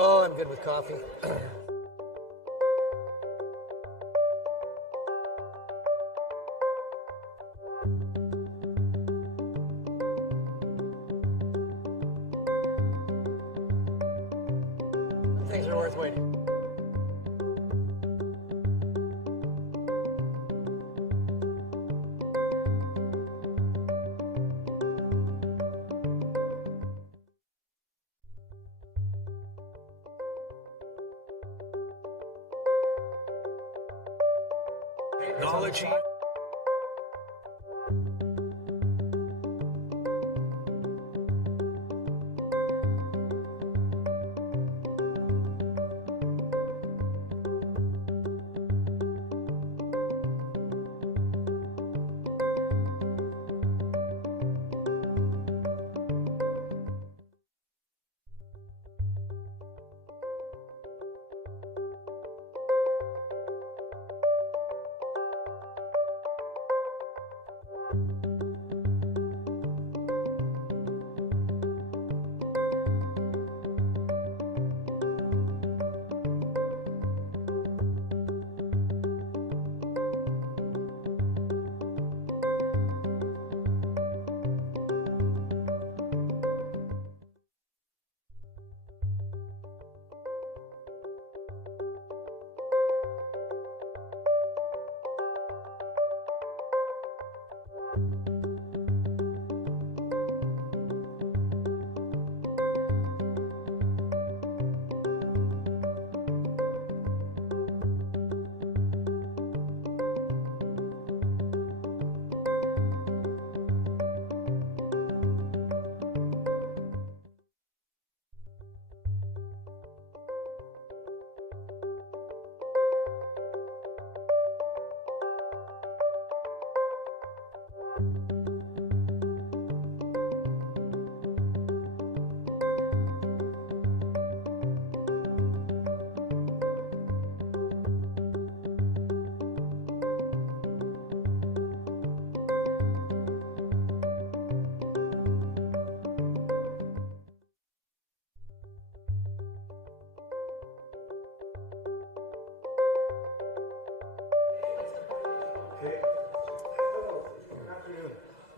Oh, I'm good with coffee. Things are worth waiting. Technology.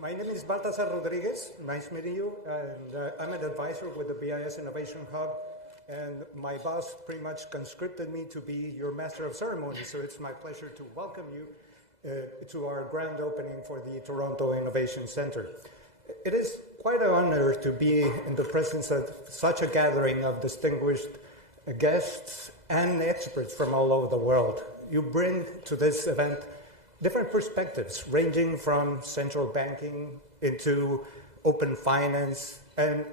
My name is Baltasar Rodriguez. Nice meeting you. And I'm an advisor with the BIS Innovation Hub. And my boss pretty much conscripted me to be your master of ceremonies. So it's my pleasure to welcome you to our grand opening for the Toronto Innovation Center. It is quite an honor to be in the presence of such a gathering of distinguished guests and experts from all over the world. You bring to this event different perspectives, ranging from central banking into open finance and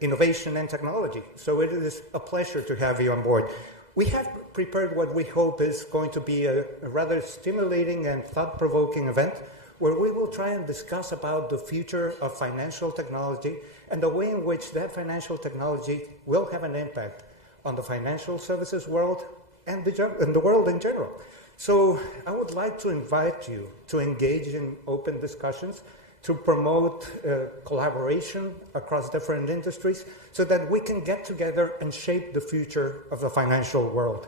innovation and technology. So it is a pleasure to have you on board. We have prepared what we hope is going to be a rather stimulating and thought-provoking event where we will try and discuss about the future of financial technology and the way in which that financial technology will have an impact on the financial services world and the world in general. So I would like to invite you to engage in open discussions to promote collaboration across different industries so that we can get together and shape the future of the financial world.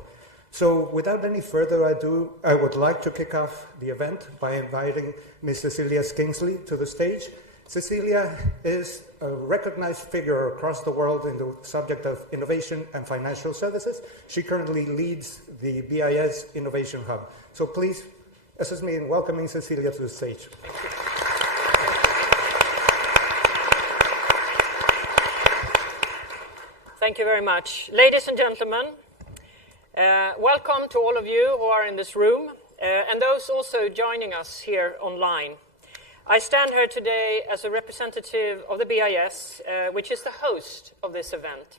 So without any further ado, I would like to kick off the event by inviting Ms. Cecilia Skingsley to the stage. Cecilia is a recognized figure across the world in the subject of innovation and financial services. She currently leads the BIS Innovation Hub. So please Assist me in welcoming Cecilia to the stage. Thank you very much. Ladies and gentlemen, welcome to all of you who are in this room and those also joining us here online. I stand here today as a representative of the BIS, which is the host of this event.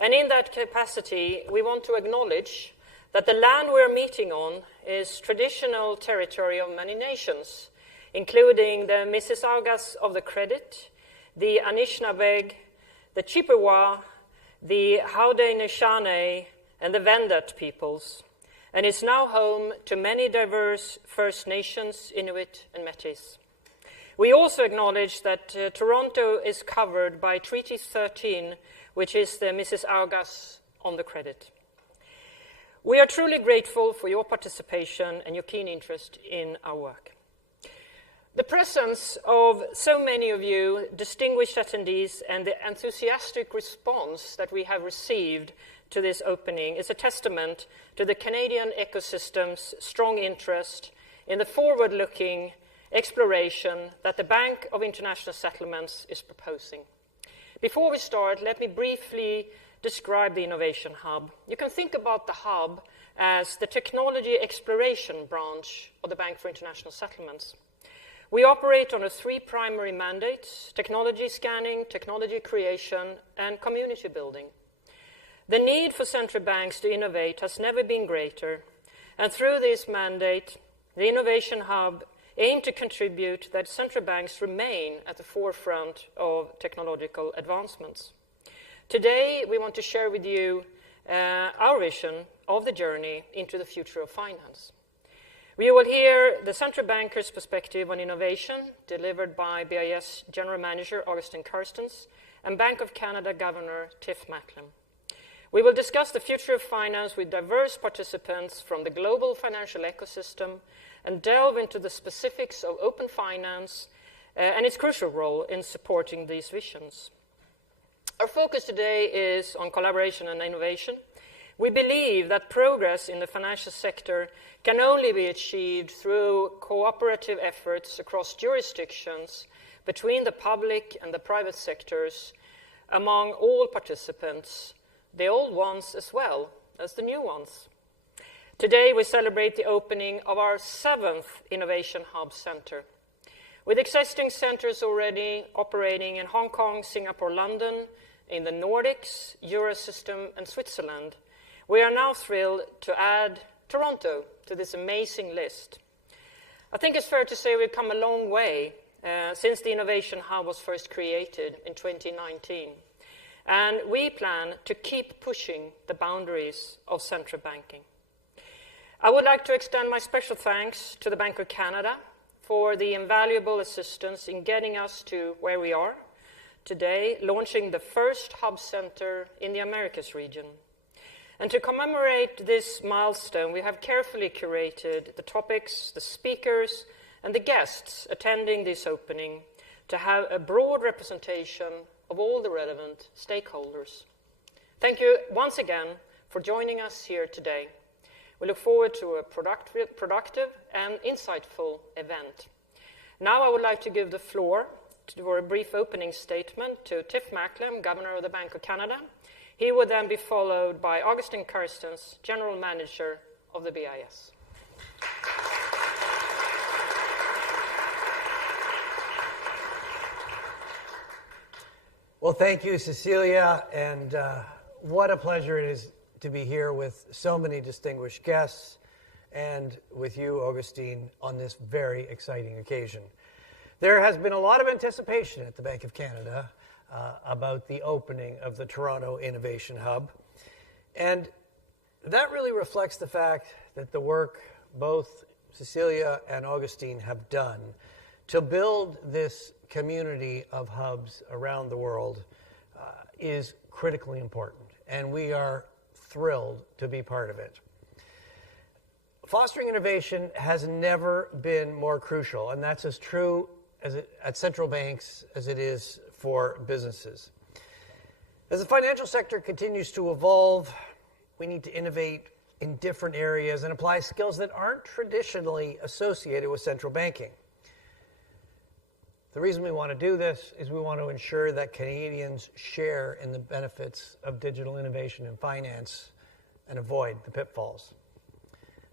And in that capacity, we want to acknowledge that the land we're meeting on is traditional territory of many nations, including the Mississaugas of the Credit, the Anishinabeg, the Chippewa, the Haudenosaunee, and the Wendat peoples, and is now home to many diverse First Nations, Inuit, and Métis. We also acknowledge that Toronto is covered by Treaty 13, which is the Mississaugas on the Credit. We are truly grateful for your participation and your keen interest in our work. The presence of so many of you, distinguished attendees, and the enthusiastic response that we have received to this opening is a testament to the Canadian ecosystem's strong interest in the forward-looking exploration that the Bank of International Settlements is proposing. Before we start, let me briefly describe the Innovation Hub. You can think about the Hub as the technology exploration branch of the Bank for International Settlements. We operate on 3 primary mandates: technology scanning, technology creation, and community building. The need for central banks to innovate has never been greater, and through this mandate, the Innovation Hub aims to contribute that central banks remain at the forefront of technological advancements. Today, we want to share with you our vision of the journey into the future of finance. We will hear the central banker's perspective on innovation, delivered by BIS General Manager Agustín Carstens and Bank of Canada Governor Tiff Macklem. We will discuss the future of finance with diverse participants from the global financial ecosystem and delve into the specifics of open finance and its crucial role in supporting these visions. Our focus today is on collaboration and innovation. We believe that progress in the financial sector can only be achieved through cooperative efforts across jurisdictions between the public and the private sectors, among all participants, the old ones as well as the new ones. Today, we celebrate the opening of our 7th Innovation Hub Center. With existing centers already operating in Hong Kong, Singapore, London, in the Nordics, Eurosystem, and Switzerland, we are now thrilled to add Toronto to this amazing list. I think it's fair to say we've come a long way since the Innovation Hub was first created in 2019. And we plan to keep pushing the boundaries of central banking. I would like to extend my special thanks to the Bank of Canada for the invaluable assistance in getting us to where we are today, launching the first hub center in the Americas region. And to commemorate this milestone, we have carefully curated the topics, the speakers, and the guests attending this opening to have a broad representation of all the relevant stakeholders. Thank you once again for joining us here today. We look forward to a productive and insightful event. Now I would like to give the floor for a brief opening statement to Tiff Macklem, Governor of the Bank of Canada. He will then be followed by Agustín Carstens, General Manager of the BIS. Well, thank you, Cecilia, and what a pleasure it is to be here with so many distinguished guests and with you, Agustín, on this very exciting occasion. There has been a lot of anticipation at the Bank of Canada about the opening of the Toronto Innovation Hub, and that really reflects the fact that the work both Cecilia and Agustín have done to build this community of hubs around the world is critically important, and we are thrilled to be part of it. Fostering innovation has never been more crucial, and that's as true at central banks as it is for businesses. As the financial sector continues to evolve, we need to innovate in different areas and apply skills that aren't traditionally associated with central banking. The reason we want to do this is we want to ensure that Canadians share in the benefits of digital innovation in finance and avoid the pitfalls.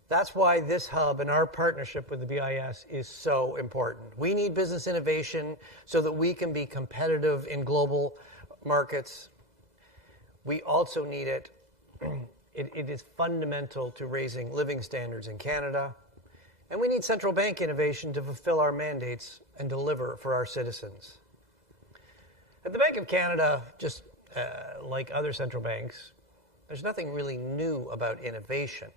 That's why this hub and our partnership with the BIS is so important. We need business innovation so that we can be competitive in global markets. We also need it. It is fundamental to raising living standards in Canada. And we need central bank innovation to fulfill our mandates and deliver for our citizens. At the Bank of Canada, just like other central banks, there's nothing really new about innovation.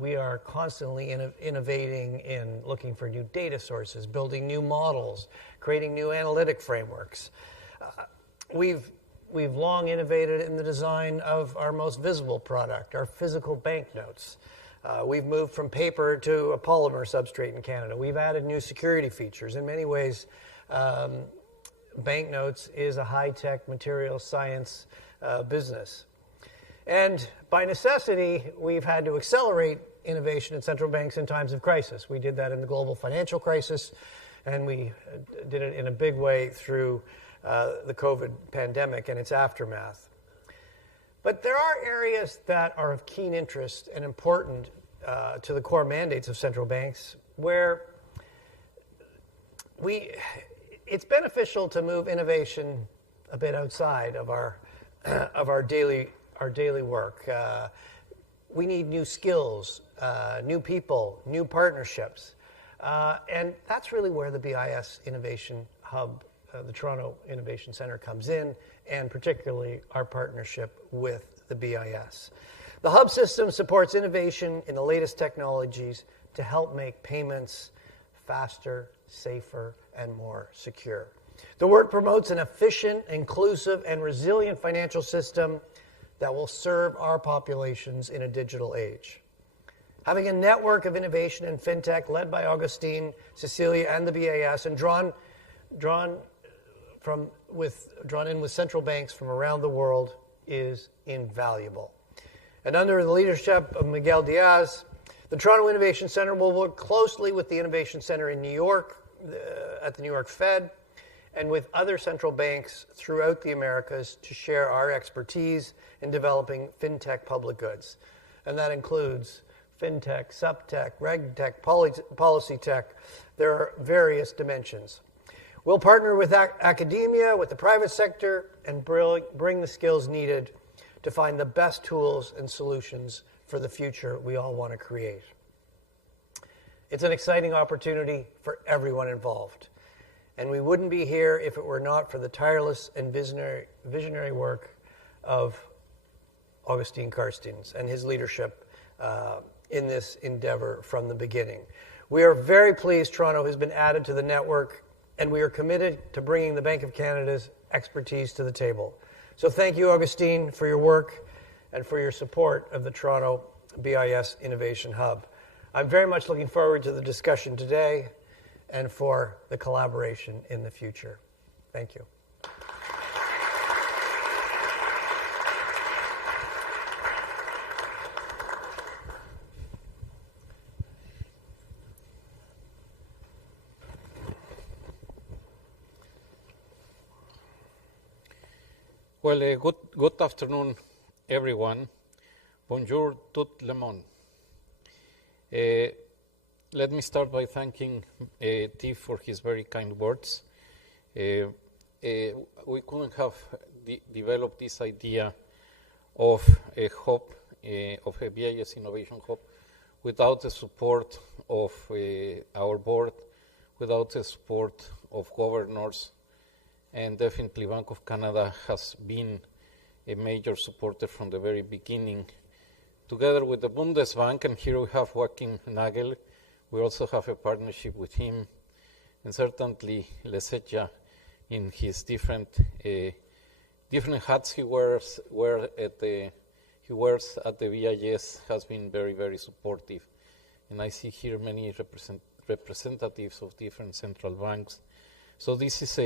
We are constantly innovating in looking for new data sources, building new models, creating new analytic frameworks. We've long innovated in the design of our most visible product, our physical banknotes. We've moved from paper to a polymer substrate in Canada. We've added new security features. In many ways, banknotes is a high-tech material science business. And by necessity, we've had to accelerate innovation in central banks in times of crisis. We did that in the global financial crisis, and we did it in a big way through the COVID pandemic and its aftermath. But there are areas that are of keen interest and important to the core mandates of central banks where it's beneficial to move innovation a bit outside of our daily work. We need new skills, new people, new partnerships. And that's really where the BIS Innovation Hub, the Toronto Innovation Centre, comes in, and particularly our partnership with the BIS. The hub system supports innovation in the latest technologies to help make payments faster, safer, and more secure. The work promotes an efficient, inclusive, and resilient financial system that will serve our populations in a digital age. Having a network of innovation in fintech led by Agustín, Cecilia, and the BIS, and drawn in with central banks from around the world is invaluable. And under the leadership of Miguel Diaz, the Toronto Innovation Centre will work closely with the Innovation Centre in New York, at the New York Fed, and with other central banks throughout the Americas to share our expertise in developing fintech public goods. And that includes fintech, subtech, regtech, policy tech. There are various dimensions. We'll partner with academia, with the private sector, and bring the skills needed to find the best tools and solutions for the future we all want to create. It's an exciting opportunity for everyone involved. And we wouldn't be here if it were not for the tireless and visionary work of Agustín Carstens and his leadership in this endeavor from the beginning. We are very pleased Toronto has been added to the network, and we are committed to bringing the Bank of Canada's expertise to the table. So thank you, Agustín, for your work and for your support of the Toronto BIS Innovation Hub. I'm very much looking forward to the discussion today and for the collaboration in the future. Thank you. Well, good afternoon, everyone. Bonjour tout le monde. Let me start by thanking Tiff for his very kind words. We couldn't have developed this idea of a hub, of a BIS Innovation Hub, without the support of our board, without the support of governors, and definitely Bank of Canada has been a major supporter from the very beginning. Together with the Bundesbank, and here we have Joachim Nagel, we also have a partnership with him, and certainly Lesetja in his different hats he wears at the BIS has been very, very supportive. And I see here many representatives of different central banks. So this is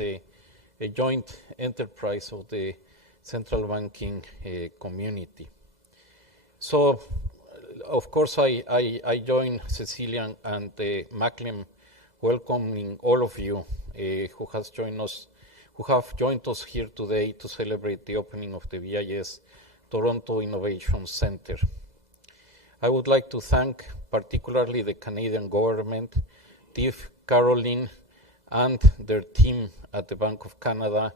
a joint enterprise of the central banking community. So, of course, I join Cecilia and Macklem welcoming all of you who have joined us here today to celebrate the opening of the BIS Toronto Innovation Center. I would like to thank particularly the Canadian government, Tiff, Caroline, and their team at the Bank of Canada,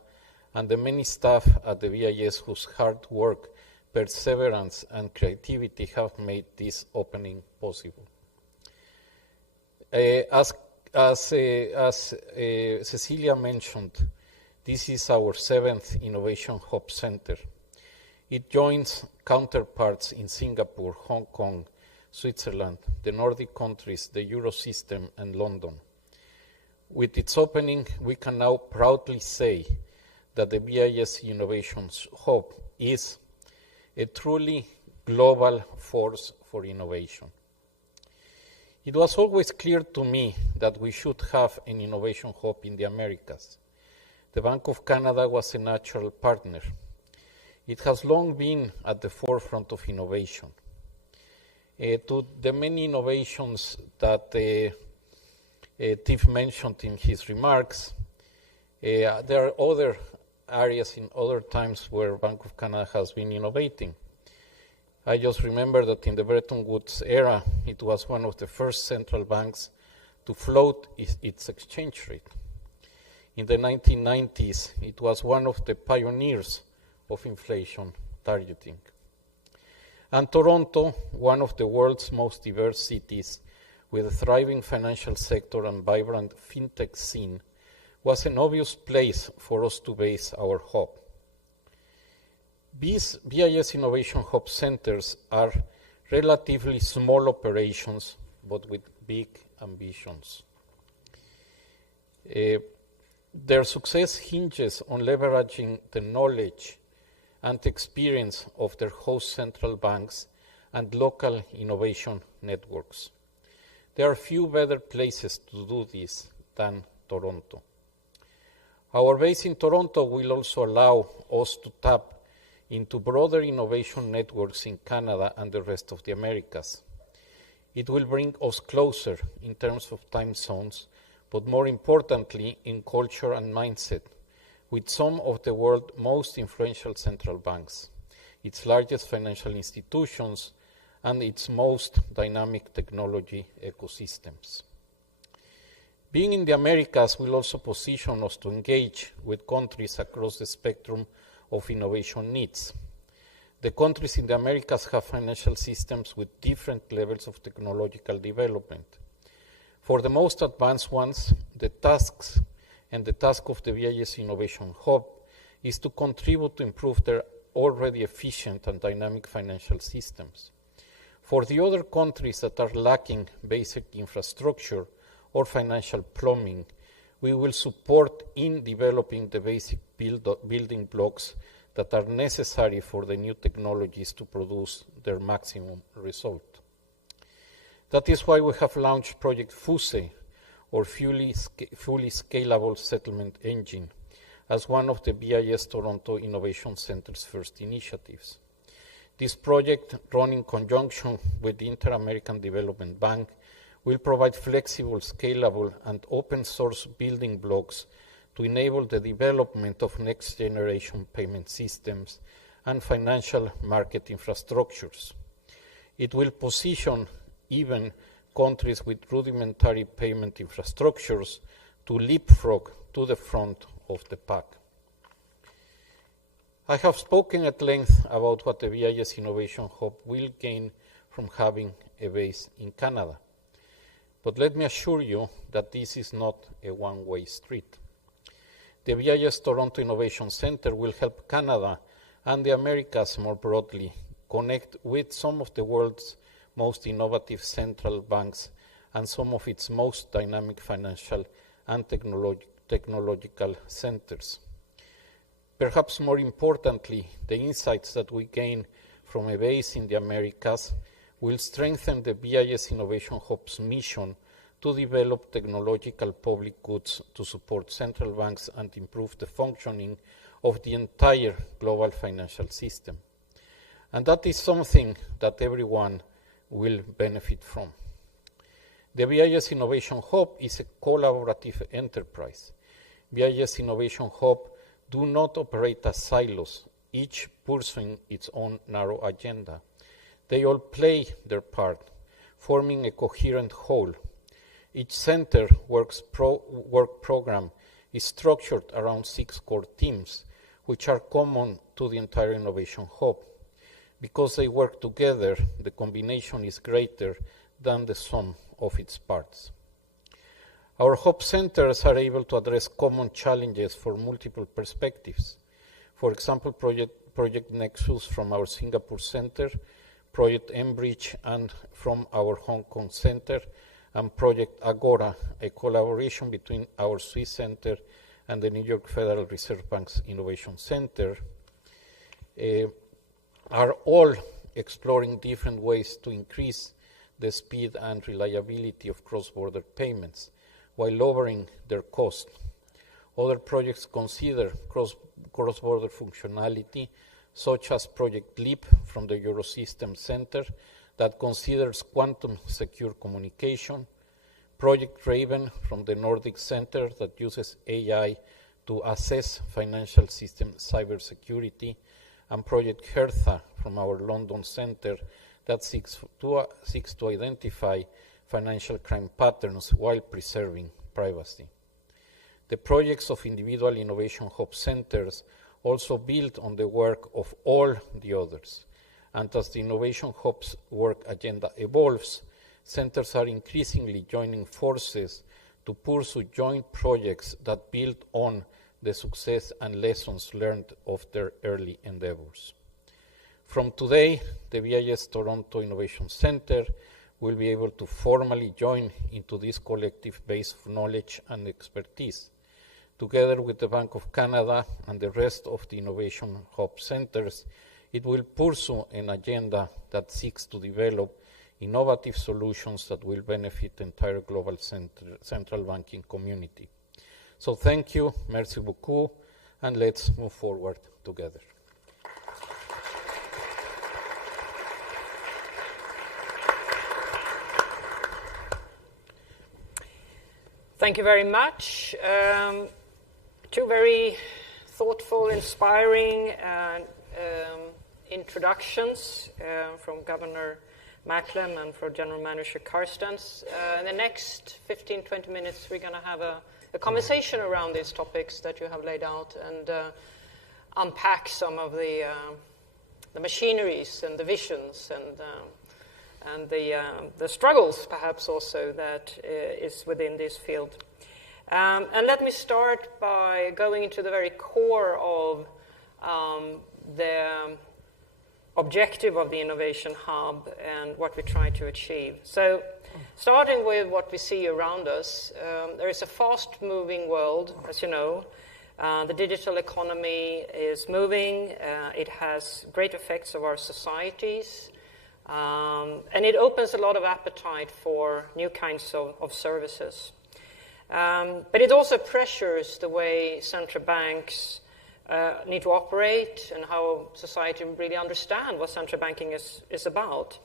and the many staff at the BIS whose hard work, perseverance, and creativity have made this opening possible. As Cecilia mentioned, this is our 7th Innovation Hub Center. It joins counterparts in Singapore, Hong Kong, Switzerland, the Nordic countries, the Eurosystem, and London. With its opening, we can now proudly say that the BIS Innovation Hub is a truly global force for innovation. It was always clear to me that we should have an innovation hub in the Americas. The Bank of Canada was a natural partner. It has long been at the forefront of innovation. To the many innovations that Tiff mentioned in his remarks, there are other areas in other times where Bank of Canada has been innovating. I just remember that in the Bretton Woods era, it was one of the first central banks to float its exchange rate. In the 1990s, it was one of the pioneers of inflation targeting. And Toronto, one of the world's most diverse cities with a thriving financial sector and vibrant fintech scene, was an obvious place for us to base our hub. These BIS Innovation Hub centers are relatively small operations, but with big ambitions. Their success hinges on leveraging the knowledge and experience of their host central banks and local innovation networks. There are few better places to do this than Toronto. Our base in Toronto will also allow us to tap into broader innovation networks in Canada and the rest of the Americas. It will bring us closer in terms of time zones, but more importantly in culture and mindset, with some of the world's most influential central banks, its largest financial institutions, and its most dynamic technology ecosystems. Being in the Americas will also position us to engage with countries across the spectrum of innovation needs. The countries in the Americas have financial systems with different levels of technological development. For the most advanced ones, the task of the BIS Innovation Hub is to contribute to improve their already efficient and dynamic financial systems. For the other countries that are lacking basic infrastructure or financial plumbing, we will support in developing the basic building blocks that are necessary for the new technologies to produce their maximum result. That is why we have launched Project FUSE, or Fully Scalable Settlement Engine, as one of the BIS Toronto Innovation Center's first initiatives. This project, run in conjunction with the Inter-American Development Bank, will provide flexible, scalable, and open-source building blocks to enable the development of next-generation payment systems and financial market infrastructures. It will position even countries with rudimentary payment infrastructures to leapfrog to the front of the pack. I have spoken at length about what the BIS Innovation Hub will gain from having a base in Canada. But let me assure you that this is not a one-way street. The BIS Toronto Innovation Center will help Canada and the Americas more broadly connect with some of the world's most innovative central banks and some of its most dynamic financial and technological centers. Perhaps more importantly, the insights that we gain from a base in the Americas will strengthen the BIS Innovation Hub's mission to develop technological public goods to support central banks and improve the functioning of the entire global financial system. And that is something that everyone will benefit from. The BIS Innovation Hub is a collaborative enterprise. BIS Innovation Hub do not operate as silos, each pursuing its own narrow agenda. They all play their part, forming a coherent whole. Each center work program is structured around 6 core teams, which are common to the entire Innovation Hub. Because they work together, the combination is greater than the sum of its parts. Our hub centers are able to address common challenges for multiple perspectives. For example, Project Nexus from our Singapore center, Project Enbridge and from our Hong Kong center, and Project Agora, a collaboration between our Swiss center and the New York Federal Reserve Bank's Innovation Center, are all exploring different ways to increase the speed and reliability of cross-border payments while lowering their cost. Other projects consider cross-border functionality, such as Project LEAP from the Eurosystem Center that considers quantum secure communication, Project Raven from the Nordic Center that uses AI to assess financial system cybersecurity, and Project Hertha from our London Center that seeks to identify financial crime patterns while preserving privacy. The projects of individual Innovation Hub centers also build on the work of all the others. And as the Innovation Hub's work agenda evolves, centers are increasingly joining forces to pursue joint projects that build on the success and lessons learned of their early endeavors. From today, the BIS Toronto Innovation Center will be able to formally join into this collective base of knowledge and expertise. Together with the Bank of Canada and the rest of the Innovation Hub centers, it will pursue an agenda that seeks to develop innovative solutions that will benefit the entire global central banking community. So thank you, merci beaucoup, and let's move forward together. Thank you very much. Two very thoughtful, inspiring introductions from Governor Macklem and from General Manager Carstens. In the next 15-20 minutes, we're going to have a conversation around these topics that you have laid out and unpack some of the machineries and the visions and the struggles, perhaps also, that is within this field. And let me start by going into the very core of the objective of the Innovation Hub and what we try to achieve. So, starting with what we see around us, there is a fast-moving world, as you know. The digital economy is moving. It has great effects of our societies. And it opens a lot of appetite for new kinds of services. But it also pressures the way central banks need to operate and how society really understand what central banking is about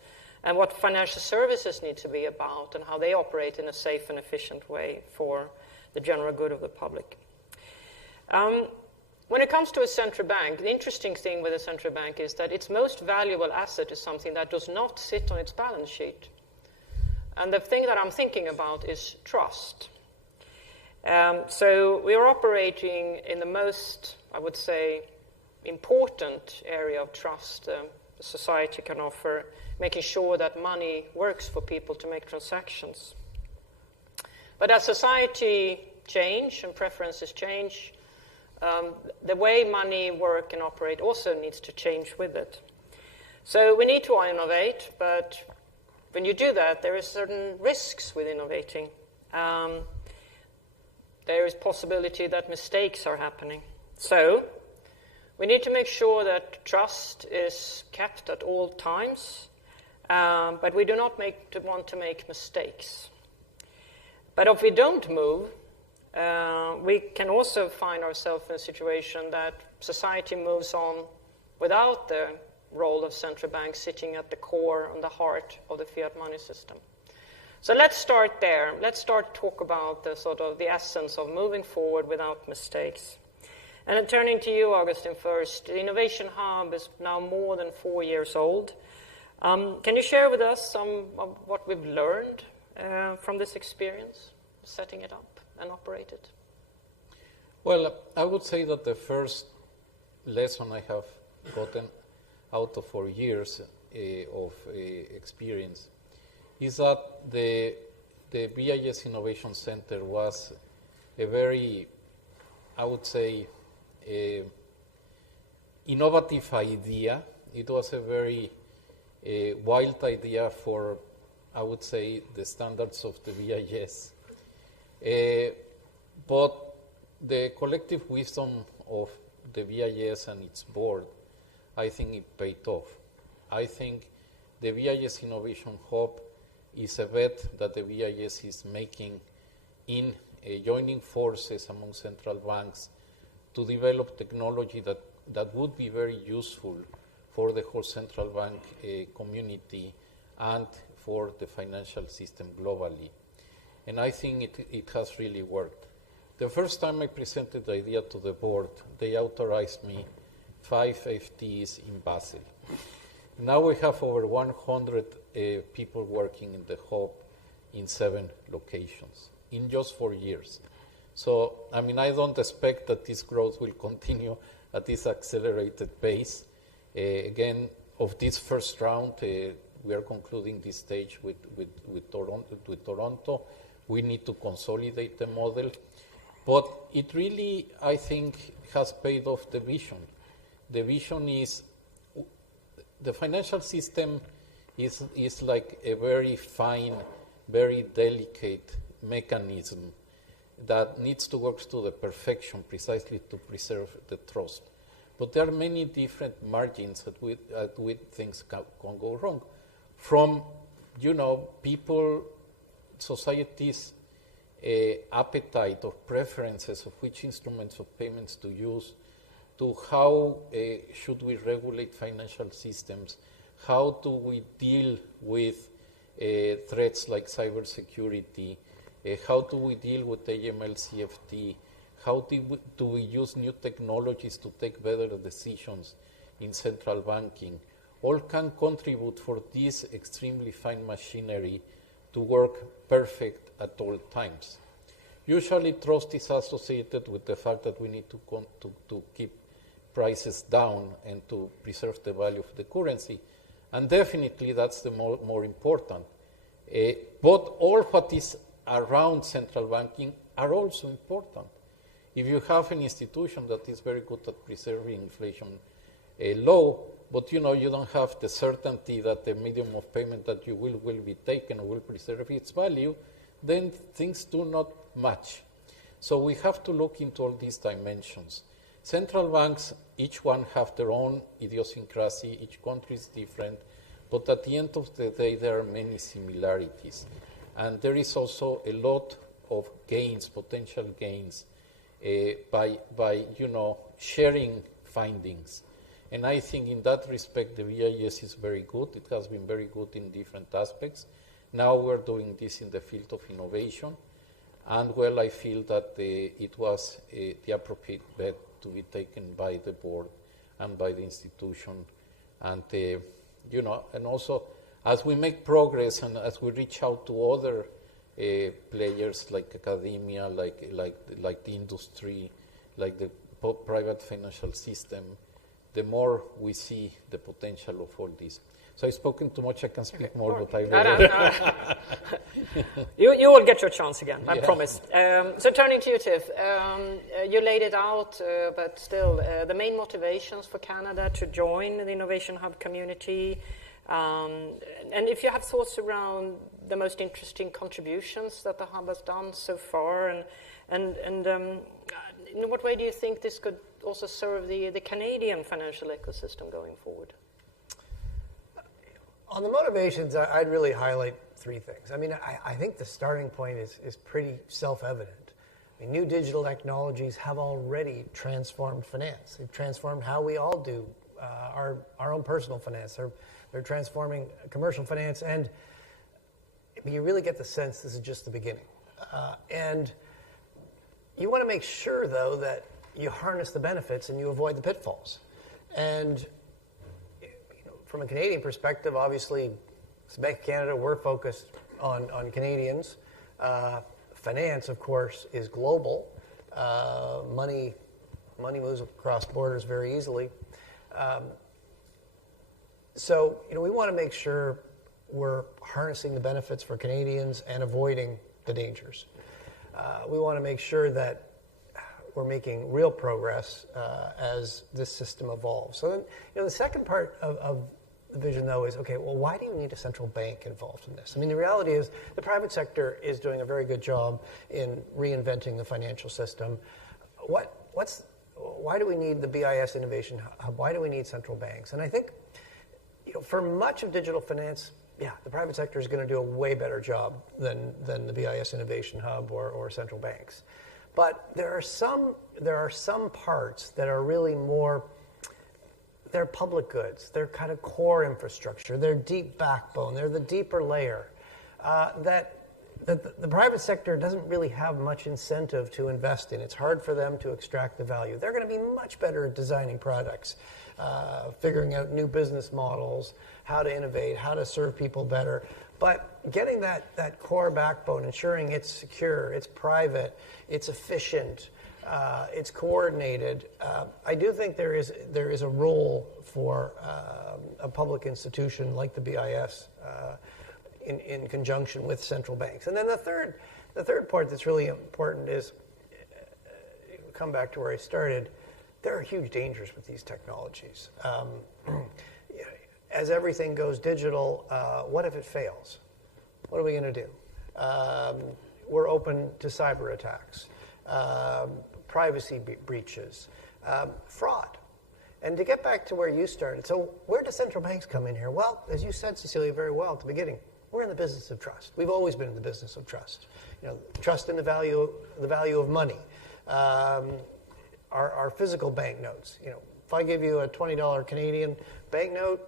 and what financial services need to be about and how they operate in a safe and efficient way for the general good of the public. When it comes to a central bank, the interesting thing with a central bank is that its most valuable asset is something that does not sit on its balance sheet. And the thing that I'm thinking about is trust. So we are operating in the most, I would say, important area of trust society can offer, making sure that money works for people to make transactions. But as society change and preferences change, the way money work and operate also needs to change with it. So we need to innovate, but when you do that, there are certain risks with innovating. There is possibility that mistakes are happening. So we need to make sure that trust is kept at all times, but we do not want to make mistakes. But if we don't move, we can also find ourselves in a situation that society moves on without the role of central banks sitting at the core and the heart of the fiat money system. So let's start there. Let's start talk about the sort of the essence of moving forward without mistakes. And then turning to you, Agustín, first. The Innovation Hub is now more than 4 years old. Can you share with us some of what we've learned from this experience, setting it up and operate it? Well, I would say that the first lesson I have gotten out of 4 years of experience is that the BIS Innovation Center was a very, I would say, innovative idea. It was a very wild idea for, I would say, the standards of the BIS. But the collective wisdom of the BIS and its board, I think it paid off. I think the BIS Innovation Hub is a bet that the BIS is making in joining forces among central banks to develop technology that would be very useful for the whole central bank community and for the financial system globally. And I think it has really worked. The first time I presented the idea to the board, they authorized me 5 FTEs in Basel. Now we have over 100 people working in the hub in 7 locations in just 4 years. So, I mean, I don't expect that this growth will continue at this accelerated pace. Again, of this first round, we are concluding this stage with Toronto. We need to consolidate the model. But it really, I think, has paid off the vision. The vision is the financial system is like a very fine, very delicate mechanism that needs to work to the perfection precisely to preserve the trust. But there are many different margins at which things can go wrong. From, people, societies' appetite or preferences of which instruments of payments to use, to how should we regulate financial systems, how do we deal with threats like cybersecurity, how do we deal with AML CFT, how do we use new technologies to take better decisions in central banking, all can contribute for this extremely fine machinery to work perfect at all times. Usually trust is associated with the fact that we need to keep prices down and to preserve the value of the currency. And definitely that's the more important. But all what is around central banking are also important. If you have an institution that is very good at preserving inflation low, but you don't have the certainty that the medium of payment that you will be taken or will preserve its value, then things do not match. So we have to look into all these dimensions. Central banks, each one have their own idiosyncrasy, each country is different, but at the end of the day, there are many similarities. And there is also a lot of gains, potential gains, by sharing findings. And I think in that respect, the BIS is very good. It has been very good in different aspects. Now we're doing this in the field of innovation. And well, I feel that it was the appropriate bet to be taken by the board and by the institution. And, and also as we make progress and as we reach out to other players like academia, like the industry, like the private financial system, the more we see the potential of all this. So I've spoken too much, I can speak more, but I will. You will get your chance again, I promise. So turning to you, Tiff, you laid it out, but still, the main motivations for Canada to join the Innovation Hub community, and if you have thoughts around the most interesting contributions that the Hub has done so far, and in what way do you think this could also serve the Canadian financial ecosystem going forward? On the motivations, I'd really highlight 3 things. I mean, I think the starting point is pretty self-evident. I mean, new digital technologies have already transformed finance. They've transformed how we all do our own personal finance. They're transforming commercial finance, and you really get the sense this is just the beginning. And you want to make sure, though, that you harness the benefits and you avoid the pitfalls. And from a Canadian perspective, obviously, as Bank of Canada, we're focused on Canadians. Finance, of course, is global. Money moves across borders very easily. So, we want to make sure we're harnessing the benefits for Canadians and avoiding the dangers. We want to make sure that we're making real progress as this system evolves. So then, the second part of the vision, though, is, okay, well, why do you need a central bank involved in this? I mean, the reality is the private sector is doing a very good job in reinventing the financial system. Why do we need the BIS Innovation Hub? Why do we need central banks? And I think, for much of digital finance, the private sector is going to do a way better job than the BIS Innovation Hub or central banks. But there are some parts that are really more, they're public goods. They're kind of core infrastructure. They're deep backbone. They're the deeper layer that the private sector doesn't really have much incentive to invest in. It's hard for them to extract the value. They're going to be much better at designing products, figuring out new business models, how to innovate, how to serve people better. But getting that core backbone, ensuring it's secure, it's private, it's efficient, it's coordinated. I do think there is a role for a public institution like the BIS in conjunction with central banks. And then the third part that's really important is, come back to where I started, there are huge dangers with these technologies. As everything goes digital, what if it fails? What are we going to do? We're open to cyber attacks, privacy breaches, fraud. And to get back to where you started, so where do central banks come in here? Well, as you said, Cecilia, very well at the beginning, we're in the business of trust. We've always been in the business of trust. Trust in the value of money. Our physical banknotes. If I give you a $20 Canadian banknote,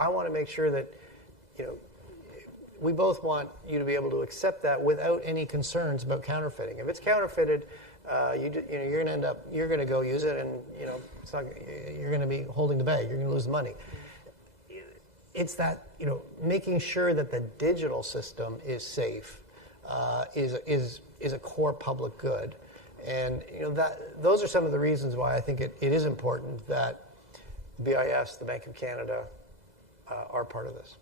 I want to make sure that, we both want you to be able to accept that without any concerns about counterfeiting. If it's counterfeited, you're going to go use it, and it's not, you're going to be holding the bag. You're going to lose the money. It's that making sure that the digital system is safe is a core public good, and those are some of the reasons why I think it is important that BIS, the Bank of Canada, are part of this.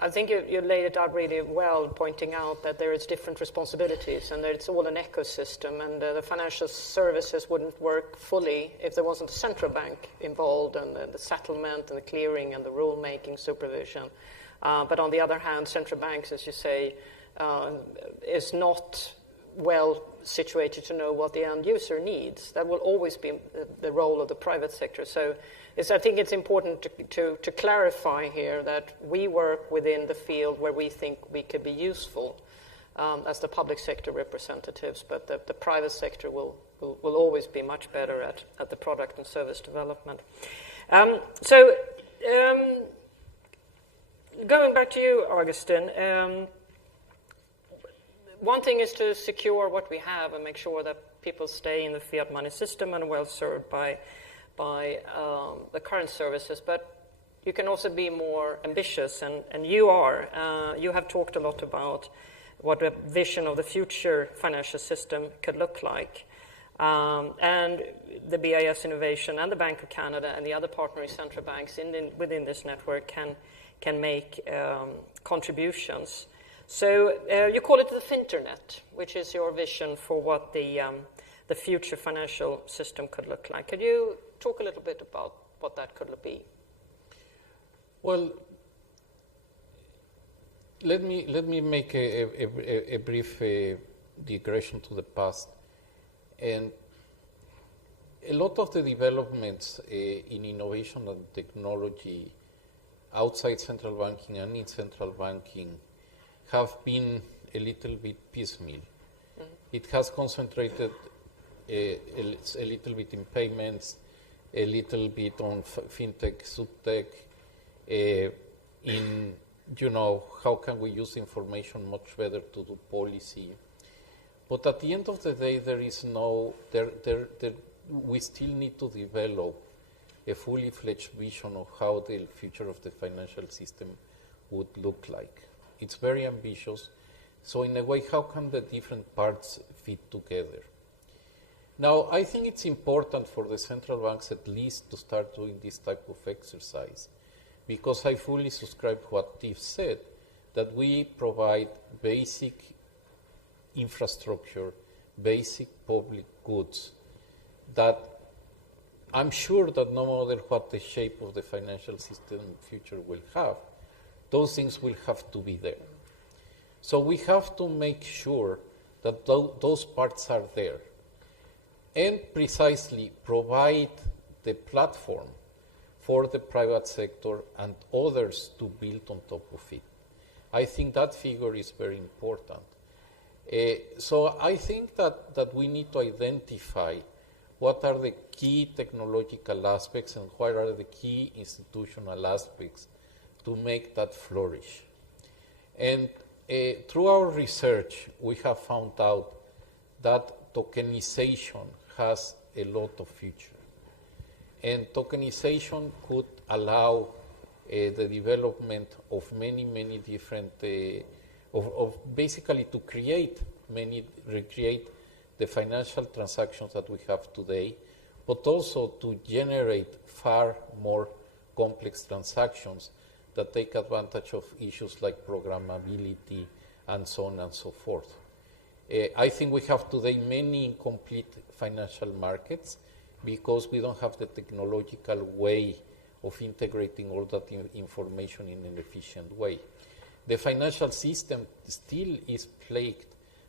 I think you laid it out really well, pointing out that there is different responsibilities and that it's all an ecosystem, and the financial services wouldn't work fully if there wasn't a central bank involved, and the settlement and the clearing and the rule-making supervision. But on the other hand, central banks, as you say, is not well situated to know what the end user needs. That will always be the role of the private sector. So I think it's important to clarify here that we work within the field where we think we could be useful as the public sector representatives, but the private sector will always be much better at the product and service development. Going back to you, Agustín, one thing is to secure what we have and make sure that people stay in the fiat money system and are well served by the current services, but you can also be more ambitious, and you are. You have talked a lot about what a vision of the future financial system could look like. And the BIS Innovation and the Bank of Canada and the other partnering central banks within this network can make contributions. So you call it the Finternet, which is your vision for what the future financial system could look like. Could you talk a little bit about what that could be? Well, let me make a brief digression to the past. And a lot of the developments in innovation and technology outside central banking and in central banking have been a little bit piecemeal. Mm-hmm. It has concentrated a little bit in payments, a little bit on fintech, subtech, in, how can we use information much better to do policy. But at the end of the day, we still need to develop a fully fledged vision of how the future of the financial system would look like. It's very ambitious. So in a way, how can the different parts fit together? Now, I think it's important for the central banks at least to start doing this type of exercise, because I fully subscribe to what Tiff said, that we provide basic infrastructure, basic public goods that I'm sure that no matter what the shape of the financial system in the future will have, those things will have to be there. So we have to make sure that those parts are there and precisely provide the platform for the private sector and others to build on top of it. I think that figure is very important. So I think that we need to identify what are the key technological aspects and what are the key institutional aspects to make that flourish. And through our research, we have found out that tokenization has a lot of future. And tokenization could allow the development of many different, of basically to recreate the financial transactions that we have today, but also to generate far more complex transactions that take advantage of issues like programmability and so on and so forth. I think we have today many incomplete financial markets because we don't have the technological way of integrating all that information in an efficient way. The financial system still is plagued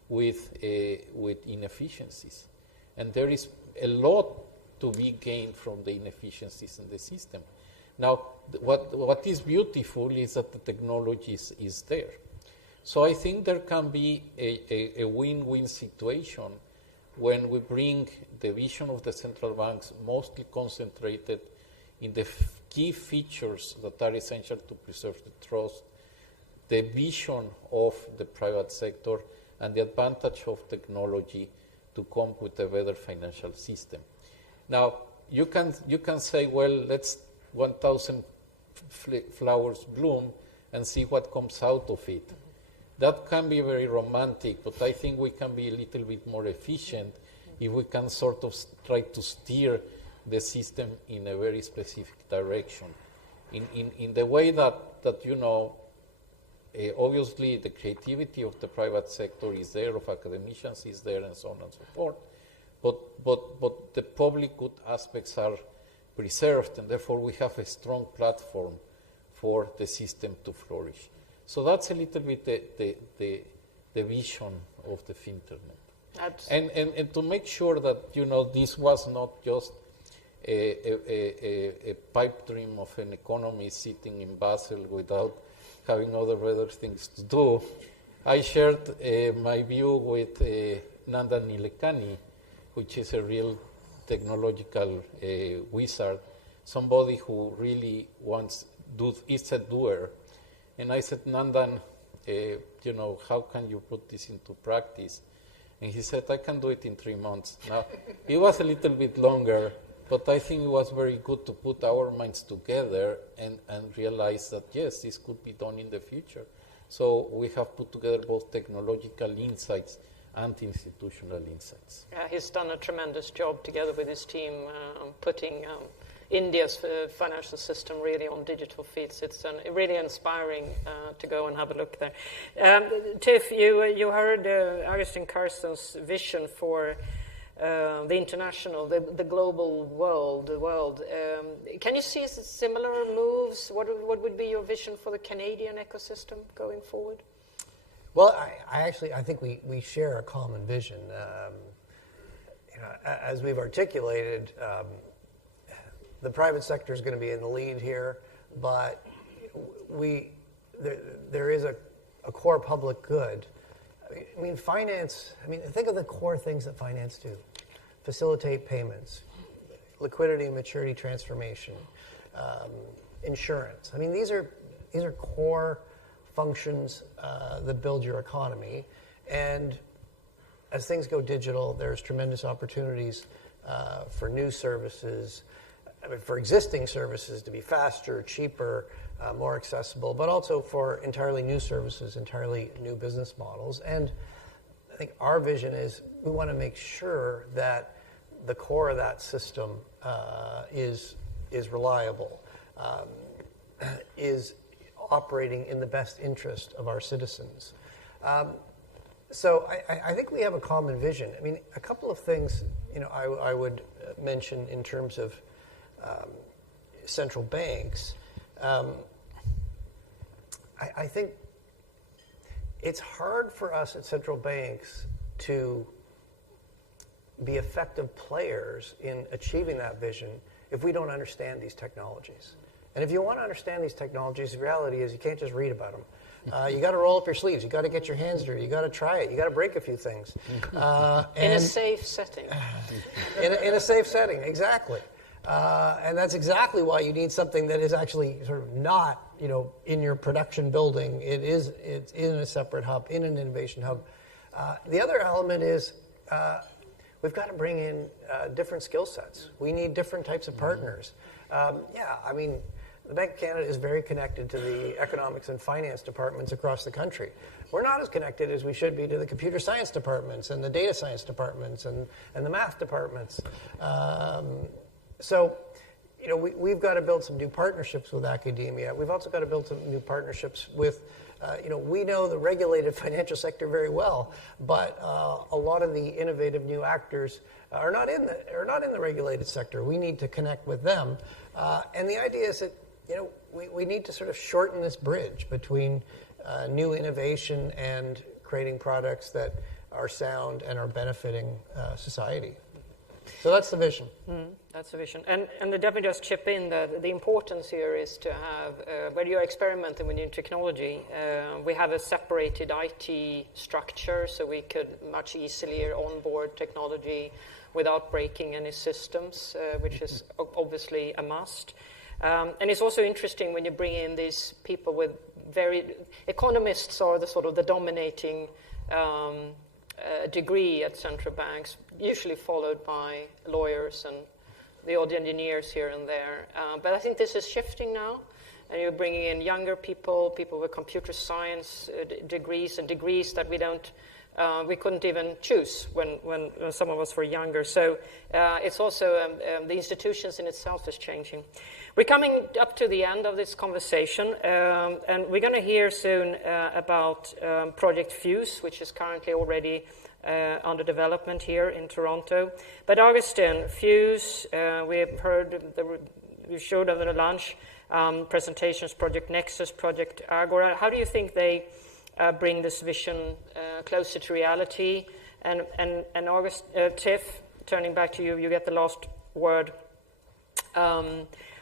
with inefficiencies, and there is a lot to be gained from the inefficiencies in the system. Now, what is beautiful is that the technology is there. So I think there can be a win-win situation when we bring the vision of the central banks mostly concentrated in the key features that are essential to preserve the trust, the vision of the private sector, and the advantage of technology to come with a better financial system. Now, you can say, well, let's 1,000 flowers bloom and see what comes out of it. That can be very romantic, but I think we can be a little bit more efficient if we can sort of try to steer the system in a very specific direction. In the way that obviously the creativity of the private sector is there, of academicians is there, and so on and so forth, but the public good aspects are preserved, and therefore we have a strong platform for the system to flourish. So that's a little bit the vision of the Finternet. And to make sure that, this was not just a pipe dream of an economist sitting in Basel without having other better things to do, I shared my view with Nandan Nilekani, which is a real technological wizard, somebody who really is a doer. And I said, Nandan, how can you put this into practice? And he said, I can do it in 3 months. Now, it was a little bit longer, but I think it was very good to put our minds together and realize that, yes, this could be done in the future. So we have put together both technological insights and institutional insights. He's done a tremendous job together with his team putting India's financial system really on digital feet. It's really inspiring to go and have a look there. Tiff, you heard Agustín Carstens' vision for the international, the global world. Can you see similar moves? What would be your vision for the Canadian ecosystem going forward? Well, I think we share a common vision. As we've articulated, the private sector is going to be in the lead here, but there is a core public good. I mean, finance, think of the core things that finance do. Facilitate payments, liquidity and maturity transformation, insurance. I mean, these are core functions that build your economy. And as things go digital, there's tremendous opportunities for new services, for existing services to be faster, cheaper, more accessible, but also for entirely new services, entirely new business models. And I think our vision is we want to make sure that the core of that system is reliable, is operating in the best interest of our citizens. So I think we have a common vision. I mean, a couple of things, I would mention in terms of central banks. I think it's hard for us at central banks to be effective players in achieving that vision if we don't understand these technologies. And if you want to understand these technologies, the reality is you can't just read about them. You got to roll up your sleeves. You got to get your hands dirty. You got to try it. You got to break a few things. In a safe setting. In a safe setting, exactly. And that's exactly why you need something that is actually sort of not, in your production building. It's in a separate hub, in an innovation hub. The other element is we've got to bring in different skill sets. We need different types of partners. The Bank of Canada is very connected to the economics and finance departments across the country. We're not as connected as we should be to the computer science departments and the data science departments and the math departments. We've got to build some new partnerships with academia. We've also got to build some new partnerships with, we know the regulated financial sector very well, but a lot of the innovative new actors are not in the regulated sector. We need to connect with them. And the idea is that, we need to sort of shorten this bridge between new innovation and creating products that are sound and are benefiting society. So that's the vision. That's the vision. And let me just chip in that the importance here is to have, when you're experimenting with new technology, we have a separated IT structure so we could much easier onboard technology without breaking any systems, which is obviously a must. And it's also interesting when you bring in these people with economists are the dominating degree at central banks, usually followed by lawyers and the odd engineers here and there. But I think this is shifting now, and you're bringing in younger people with computer science degrees, and degrees that we couldn't even choose when some of us were younger. So it's also the institutions in itself is changing. We're coming up to the end of this conversation, and we're going to hear soon about Project Fuse, which is currently already under development here in Toronto. But Agustín, Fuse, we have heard, you showed over the lunch presentations, Project Nexus, Project Agora. How do you think they bring this vision closer to reality? And Tiff, turning back to you, you get the last word.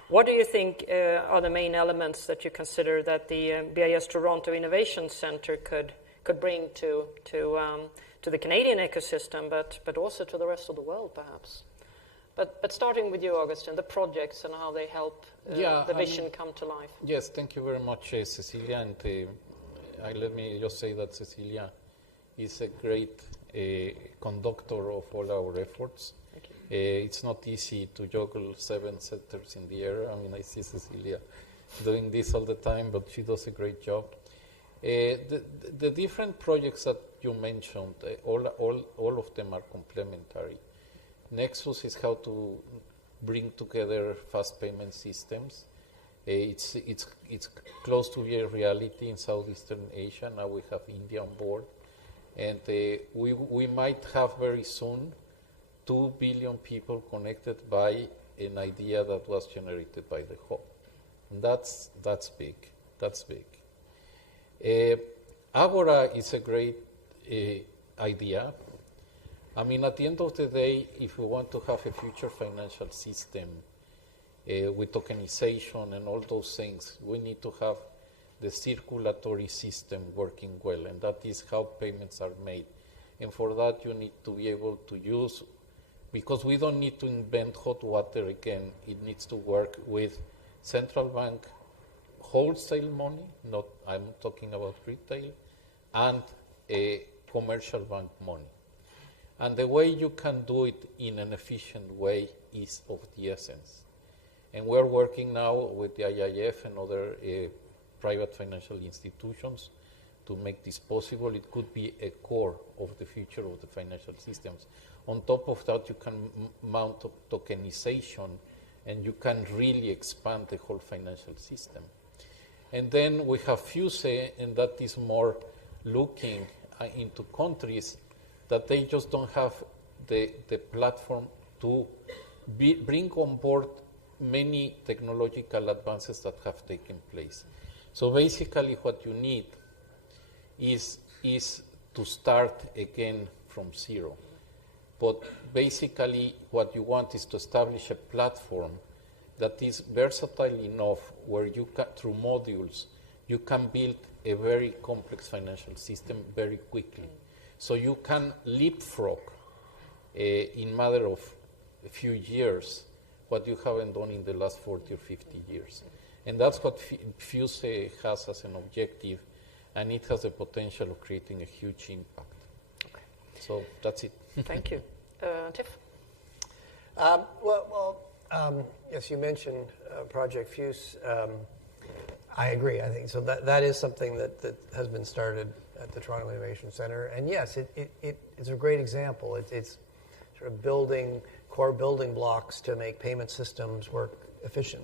What do you think are the main elements that you consider that the BIS Toronto Innovation Centre could bring to the Canadian ecosystem, but also to the rest of the world, perhaps? But starting with you, Agustín, the projects and how they help the vision come to life. Yes, thank you very much, Cecilia. And let me just say that Cecilia is a great conductor of all our efforts. It's not easy to juggle 7 centers in the air. I mean, I see Cecilia doing this all the time, but she does a great job. The different projects that you mentioned, all of them are complementary. Nexus is how to bring together fast payment systems. It's close to a reality in Southeastern Asia. Now we have India on board. And we might have very soon 2 billion people connected by an idea that was generated by the hub. And that's big. That's big. Agora is a great idea. I mean, at the end of the day, if we want to have a future financial system with tokenization and all those things, we need to have the circulatory system working well, and that is how payments are made. And for that, you need to be able to use because we don't need to invent hot water again. It needs to work with central bank wholesale money, I'm talking about retail, and commercial bank money. And the way you can do it in an efficient way is of the essence. And we're working now with the IIF and other private financial institutions to make this possible. It could be a core of the future of the financial systems. On top of that, you can mount tokenization, and you can really expand the whole financial system. And then we have FUSE, and that is more looking into countries that they just don't have the platform to bring on board many technological advances that have taken place. So basically what you need is to start again from zero. But basically what you want is to establish a platform that is versatile enough where you can, through modules, you can build a very complex financial system very quickly. So you can leapfrog in matter of a few years what you haven't done in the last 40 or 50 years. And that's what FUSE has as an objective, and it has the potential of creating a huge impact. Okay. So that's it. Thank you. Tiff? Yes, you mentioned Project FUSE. I agree. I think so. That is something that has been started at the Toronto Innovation Center, and yes, it's a great example. It's sort of building core building blocks to make payment systems work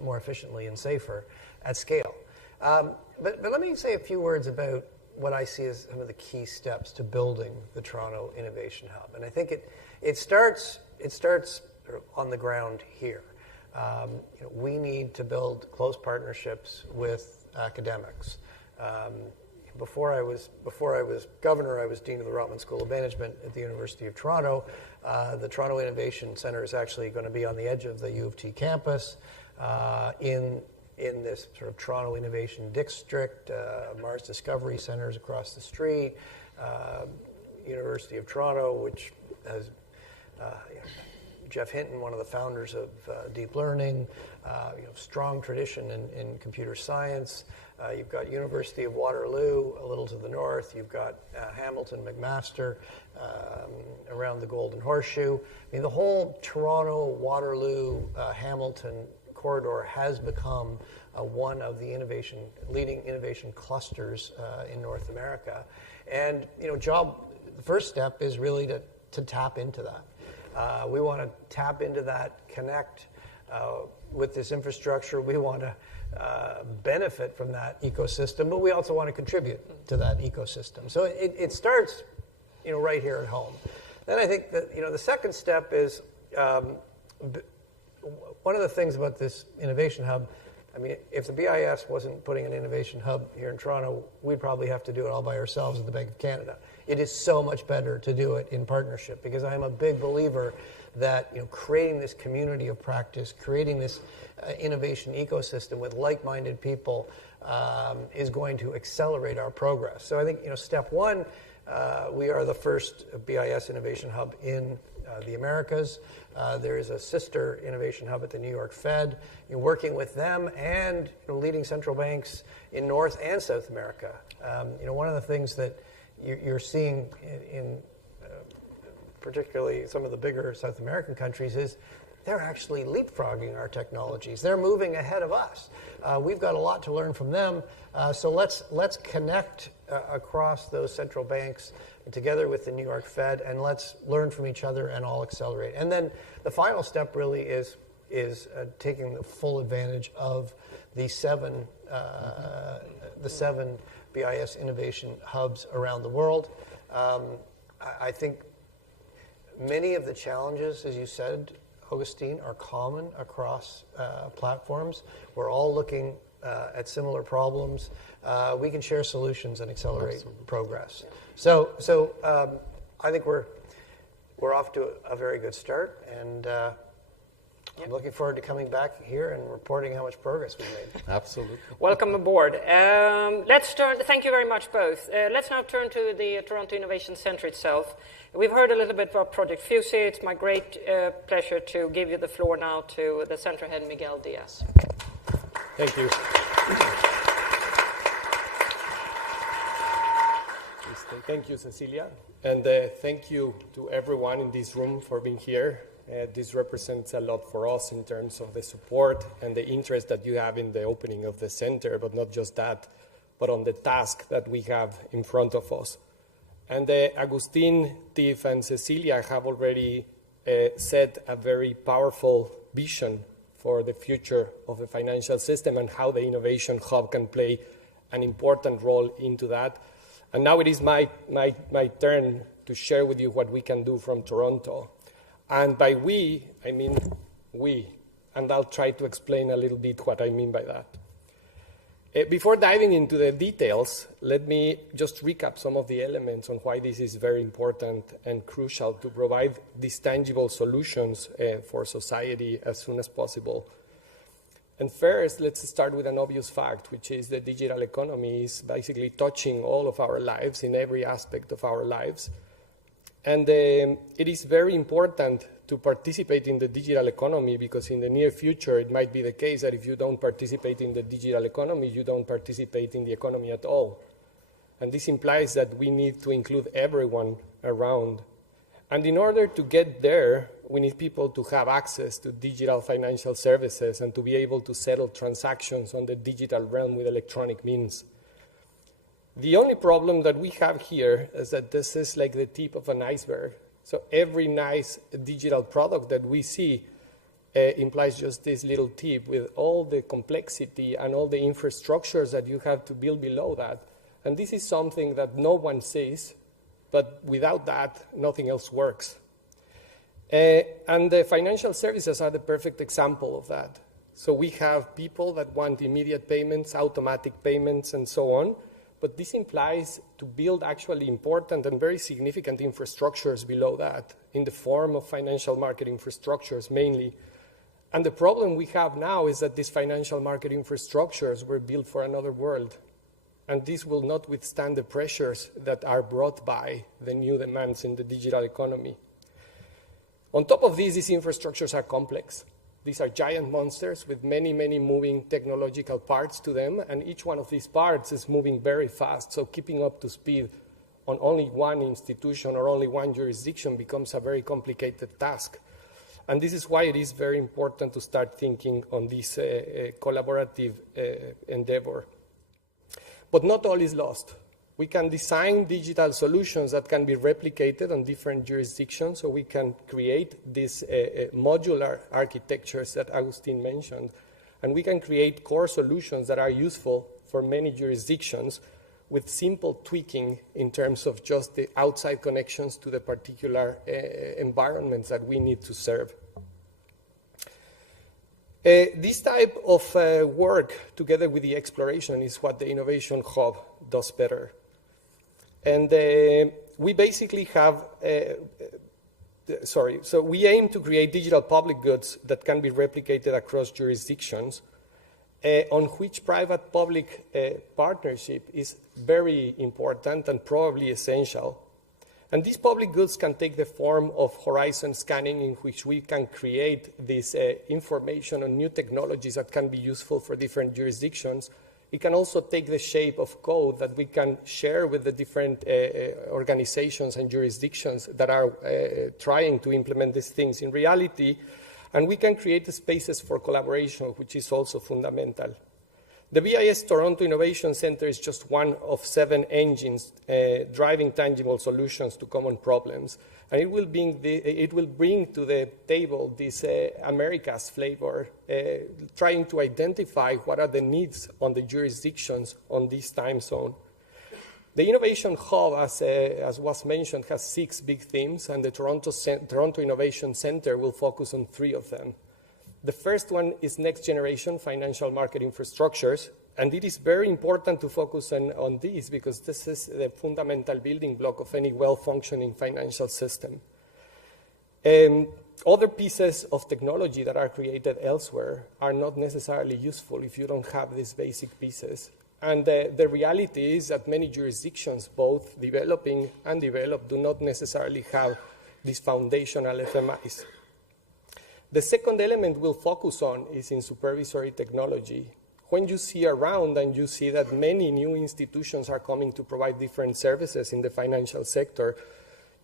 more efficiently and safer at scale. But let me say a few words about what I see as some of the key steps to building the Toronto Innovation Hub, and I think it starts sort of on the ground here. We need to build close partnerships with academics. Before I was governor, I was dean of the Rotman School of Management at the University of Toronto. The Toronto Innovation Center is actually going to be on the edge of the U of T campus in this sort of Toronto Innovation District. Mars Discovery Center is across the street. University of Toronto, which has Jeff Hinton, one of the founders of deep learning, strong tradition in computer science. You've got University of Waterloo a little to the north. You've got Hamilton McMaster around the Golden Horseshoe. I mean, the whole Toronto, Waterloo, Hamilton corridor has become one of the leading innovation clusters in North America. And the first step is really to tap into that. We want to tap into that, connect with this infrastructure. We want to benefit from that ecosystem, but we also want to contribute to that ecosystem. So it starts, right here at home. Then I think that the second step is one of the things about this innovation hub. I mean, if the BIS wasn't putting an innovation hub here in Toronto, we'd probably have to do it all by ourselves at the Bank of Canada. It is so much better to do it in partnership, because I'm a big believer that creating this community of practice, creating this innovation ecosystem with like-minded people is going to accelerate our progress. So I think step one, we are the first BIS innovation hub in the Americas. There is a sister innovation hub at the New York Fed. Working with them and leading central banks in North and South America. One of the things that you're seeing in particularly some of the bigger South American countries is they're actually leapfrogging our technologies. They're moving ahead of us. We've got a lot to learn from them. So let's connect across those central banks together with the New York Fed, and let's learn from each other and all accelerate. And then the final step really is taking the full advantage of the seven BIS innovation hubs around the world. I think many of the challenges, as you said, Agustín, are common across platforms. We're all looking at similar problems. We can share solutions and accelerate progress. So I think we're off to a very good start, and I'm looking forward to coming back here and reporting how much progress we've made. Absolutely. Welcome aboard. Thank you very much both. Let's now turn to the Toronto Innovation Centre itself. We've heard a little bit about Project Fuse. It's my great pleasure to give you the floor now to the Centre Head, Miguel Diaz. Thank you. Thank you, Cecilia. And thank you to everyone in this room for being here. This represents a lot for us in terms of the support and the interest that you have in the opening of the center, but not just that, but on the task that we have in front of us. And Agustín, Tiff, and Cecilia have already set a very powerful vision for the future of the financial system and how the Innovation Hub can play an important role into that. And now it is my turn to share with you what we can do from Toronto. And by we, I mean we. And I'll try to explain a little bit what I mean by that. Before diving into the details, let me just recap some of the elements on why this is very important and crucial to provide these tangible solutions for society as soon as possible. And first, let's start with an obvious fact, which is the digital economy is basically touching all of our lives in every aspect of our lives. And it is very important to participate in the digital economy because in the near future, it might be the case that if you don't participate in the digital economy, you don't participate in the economy at all. And this implies that we need to include everyone around. And in order to get there, we need people to have access to digital financial services and to be able to settle transactions on the digital realm with electronic means. The only problem that we have here is that this is like the tip of an iceberg. So every nice digital product that we see implies just this little tip with all the complexity and all the infrastructures that you have to build below that. And this is something that no one sees, but without that, nothing else works. And the financial services are the perfect example of that. So we have people that want immediate payments, automatic payments, and so on. But this implies to build actually important and very significant infrastructures below that in the form of financial market infrastructures mainly. And the problem we have now is that these financial market infrastructures were built for another world. And this will not withstand the pressures that are brought by the new demands in the digital economy. On top of this, these infrastructures are complex. These are giant monsters with many, many moving technological parts to them, and each one of these parts is moving very fast, so keeping up to speed on only one institution or only one jurisdiction becomes a very complicated task. And this is why it is very important to start thinking on this collaborative endeavor. But not all is lost. We can design digital solutions that can be replicated on different jurisdictions, so we can create these modular architectures that Agustín mentioned, and we can create core solutions that are useful for many jurisdictions with simple tweaking in terms of just the outside connections to the particular environments that we need to serve. This type of work, together with the exploration, is what the Innovation Hub does better. And we basically have, so we aim to create digital public goods that can be replicated across jurisdictions, on which private-public partnership is very important and probably essential. And these public goods can take the form of horizon scanning, in which we can create this information on new technologies that can be useful for different jurisdictions. It can also take the shape of code that we can share with the different organizations and jurisdictions that are trying to implement these things in reality. And we can create the spaces for collaboration, which is also fundamental. The BIS Toronto Innovation Centre is just one of 7 engines driving tangible solutions to common problems. And it will bring to the table this Americas flavor, trying to identify what are the needs on the jurisdictions on this time zone. The Innovation Hub, as was mentioned, has 6 big themes, and the Toronto Innovation Centre will focus on 3 of them. The first one is next generation financial market infrastructures, and it is very important to focus on these because this is the fundamental building block of any well-functioning financial system. Other pieces of technology that are created elsewhere are not necessarily useful if you don't have these basic pieces. And the reality is that many jurisdictions, both developing and developed, do not necessarily have these foundational FMIs. The second element we'll focus on is in supervisory technology. When you see around and you see that many new institutions are coming to provide different services in the financial sector,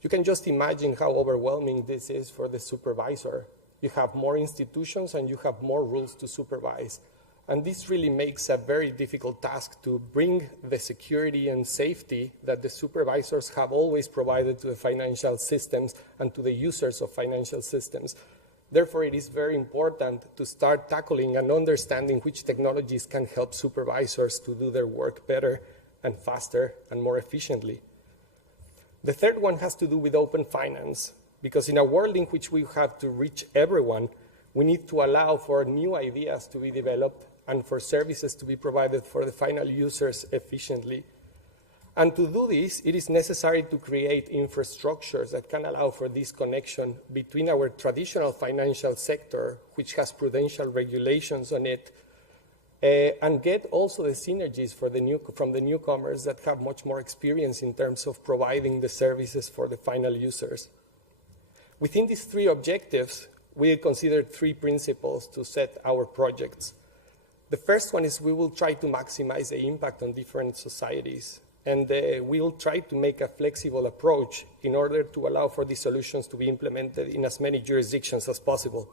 you can just imagine how overwhelming this is for the supervisor. You have more institutions and you have more rules to supervise. And this really makes a very difficult task to bring the security and safety that the supervisors have always provided to the financial systems and to the users of financial systems. Therefore, it is very important to start tackling and understanding which technologies can help supervisors to do their work better and faster and more efficiently. The third one has to do with open finance, because in a world in which we have to reach everyone, we need to allow for new ideas to be developed and for services to be provided for the final users efficiently. And to do this, it is necessary to create infrastructures that can allow for this connection between our traditional financial sector, which has prudential regulations on it, and get also the synergies from the newcomers that have much more experience in terms of providing the services for the final users. Within these three objectives, we considered three principles to set our projects. The first one is we will try to maximize the impact on different societies. And we will try to make a flexible approach in order to allow for these solutions to be implemented in as many jurisdictions as possible.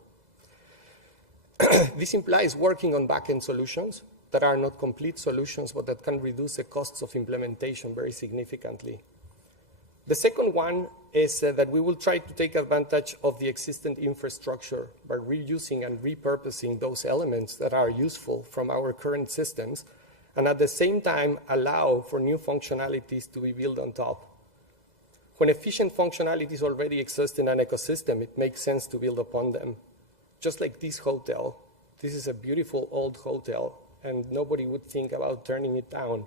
This implies working on back-end solutions that are not complete solutions, but that can reduce the costs of implementation very significantly. The second one is that we will try to take advantage of the existing infrastructure by reusing and repurposing those elements that are useful from our current systems, and at the same time allow for new functionalities to be built on top. When efficient functionalities already exist in an ecosystem, it makes sense to build upon them. Just like this hotel. This is a beautiful old hotel, and nobody would think about turning it down.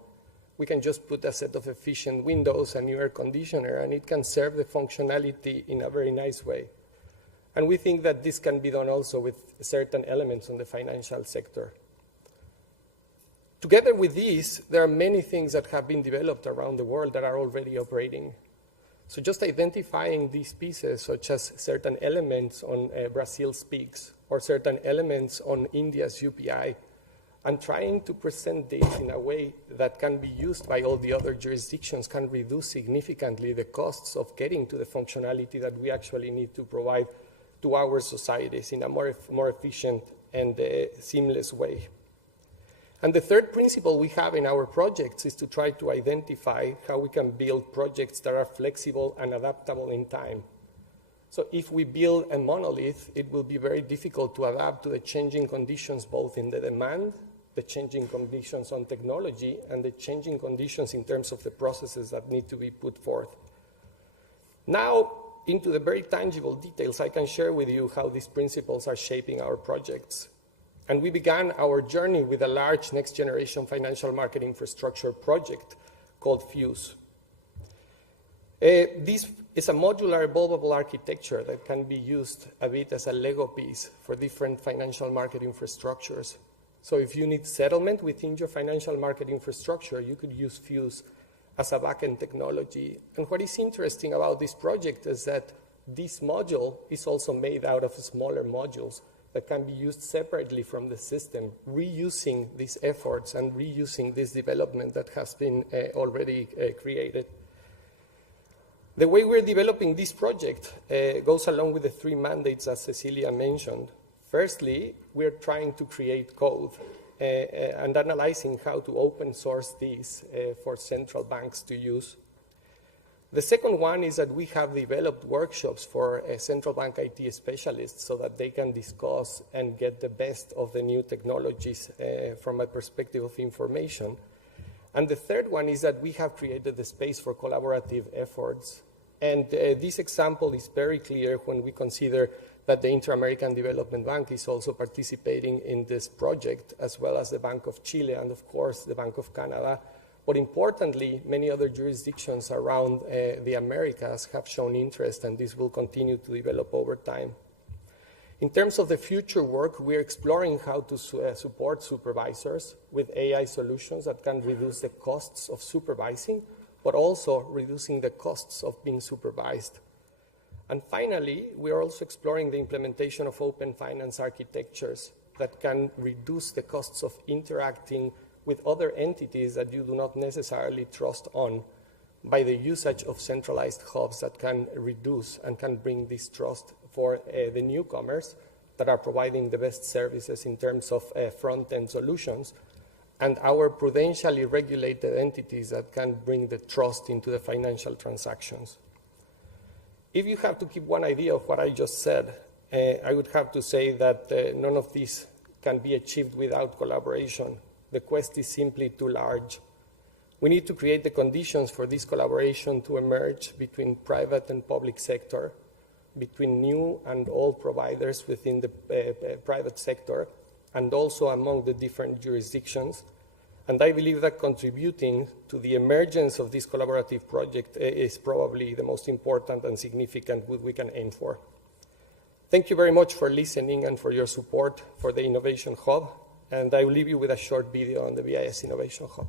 We can just put a set of efficient windows, a new air conditioner, and it can serve the functionality in a very nice way. And we think that this can be done also with certain elements on the financial sector. Together with these, there are many things that have been developed around the world that are already operating. So just identifying these pieces, such as certain elements on Brazil Speaks, or certain elements on India's UPI, and trying to present this in a way that can be used by all the other jurisdictions can reduce significantly the costs of getting to the functionality that we actually need to provide to our societies in a more efficient and seamless way. And the third principle we have in our projects is to try to identify how we can build projects that are flexible and adaptable in time. So if we build a monolith, it will be very difficult to adapt to the changing conditions, both in the demand, the changing conditions on technology, and the changing conditions in terms of the processes that need to be put forth. Now, into the very tangible details, I can share with you how these principles are shaping our projects. And we began our journey with a large next-generation financial market infrastructure project called Fuse. This is a modular, evolvable architecture that can be used a bit as a Lego piece for different financial market infrastructures. So if you need settlement within your financial market infrastructure, you could use Fuse as a backend technology. And what is interesting about this project is that this module is also made out of smaller modules that can be used separately from the system, reusing these efforts and reusing this development that has been already created. The way we're developing this project goes along with the three mandates as Cecilia mentioned. Firstly, we're trying to create code and analyzing how to open source these for central banks to use. The second one is that we have developed workshops for central bank IT specialists so that they can discuss and get the best of the new technologies from a perspective of information. And the third one is that we have created the space for collaborative efforts. And this example is very clear when we consider that the Inter-American Development Bank is also participating in this project, as well as the Bank of Chile and, of course, the Bank of Canada. But importantly, many other jurisdictions around the Americas have shown interest, and this will continue to develop over time. In terms of the future work, we're exploring how to support supervisors with AI solutions that can reduce the costs of supervising, but also reducing the costs of being supervised. And finally, we are also exploring the implementation of open finance architectures that can reduce the costs of interacting with other entities that you do not necessarily trust on by the usage of centralized hubs that can reduce and can bring this trust for the newcomers that are providing the best services in terms of front-end solutions, and our prudentially regulated entities that can bring the trust into the financial transactions. If you have to keep one idea of what I just said, I would have to say that none of this can be achieved without collaboration. The quest is simply too large. We need to create the conditions for this collaboration to emerge between private and public sector, between new and old providers within the private sector, and also among the different jurisdictions. And I believe that contributing to the emergence of this collaborative project is probably the most important and significant we can aim for. Thank you very much for listening and for your support for the Innovation Hub. And I will leave you with a short video on the BIS Innovation Hub.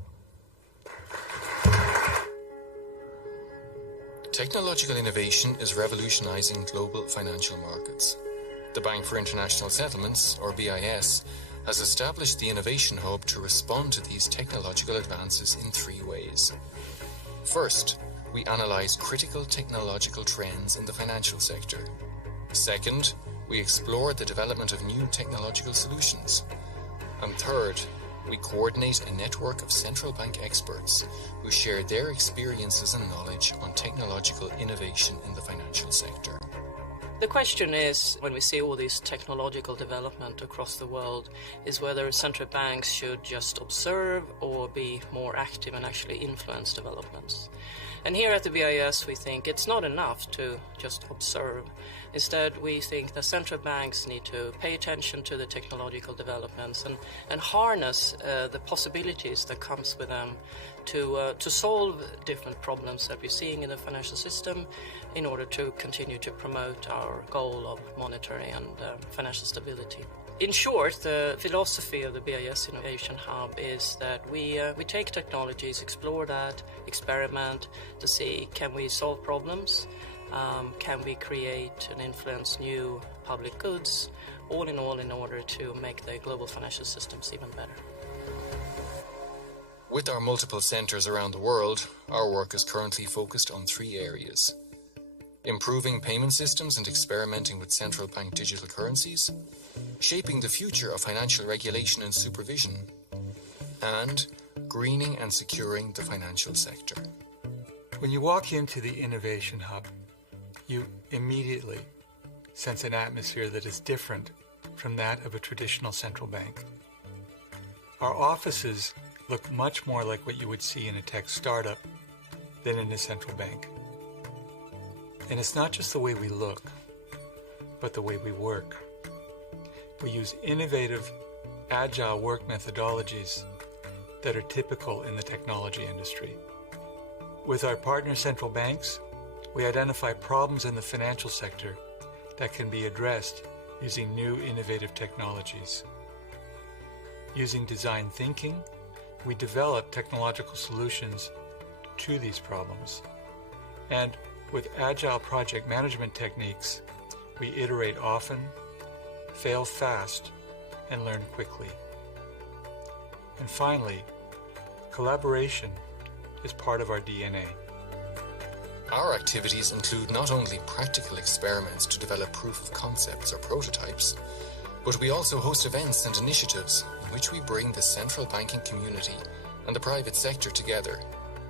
Technological innovation is revolutionizing global financial markets. The Bank for International Settlements, or BIS, has established the Innovation Hub to respond to these technological advances in 3 ways. First, we analyze critical technological trends in the financial sector. Second, we explore the development of new technological solutions. And third, we coordinate a network of central bank experts who share their experiences and knowledge on technological innovation in the financial sector. The question is, when we see all this technological development across the world, is whether central banks should just observe or be more active and actually influence developments. And here at the BIS, we think it's not enough to just observe. Instead, we think that central banks need to pay attention to the technological developments and harness the possibilities that comes with them to solve different problems that we're seeing in the financial system in order to continue to promote our goal of monetary and financial stability. In short, the philosophy of the BIS Innovation Hub is that we take technologies, explore that, experiment to see, can we solve problems? Can we create and influence new public goods? All in order to make the global financial systems even better. With our multiple centers around the world, our work is currently focused on 3 areas: improving payment systems and experimenting with central bank digital currencies, shaping the future of financial regulation and supervision, and greening and securing the financial sector. When you walk into the Innovation Hub, you immediately sense an atmosphere that is different from that of a traditional central bank. Our offices look much more like what you would see in a tech startup than in a central bank. And it's not just the way we look, but the way we work. We use innovative, agile work methodologies that are typical in the technology industry. With our partner central banks, we identify problems in the financial sector that can be addressed using new innovative technologies. Using design thinking, we develop technological solutions to these problems. And with agile project management techniques, we iterate often, fail fast, and learn quickly. And finally, collaboration is part of our DNA. Our activities include not only practical experiments to develop proof of concepts or prototypes, but we also host events and initiatives in which we bring the central banking community and the private sector together,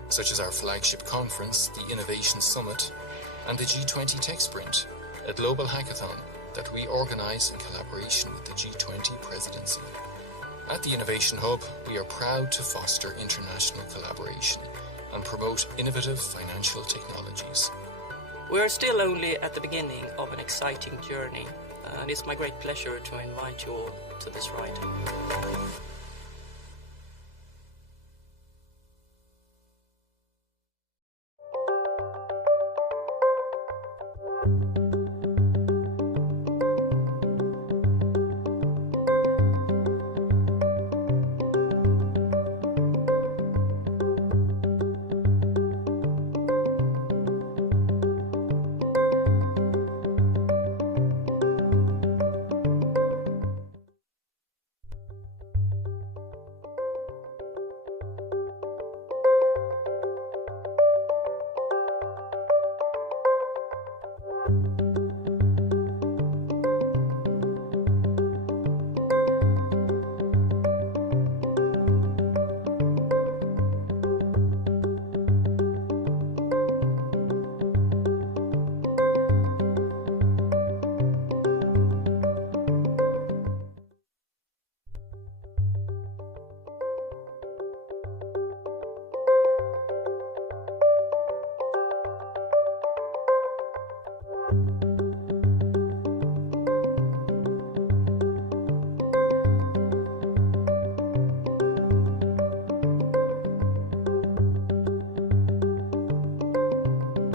such as our flagship conference, the Innovation Summit, and the G20 Tech Sprint, a global hackathon that we organize in collaboration with the G20 presidency. At the Innovation Hub, we are proud to foster international collaboration and promote innovative financial technologies. We are still only at the beginning of an exciting journey, and it's my great pleasure to invite you all to this ride.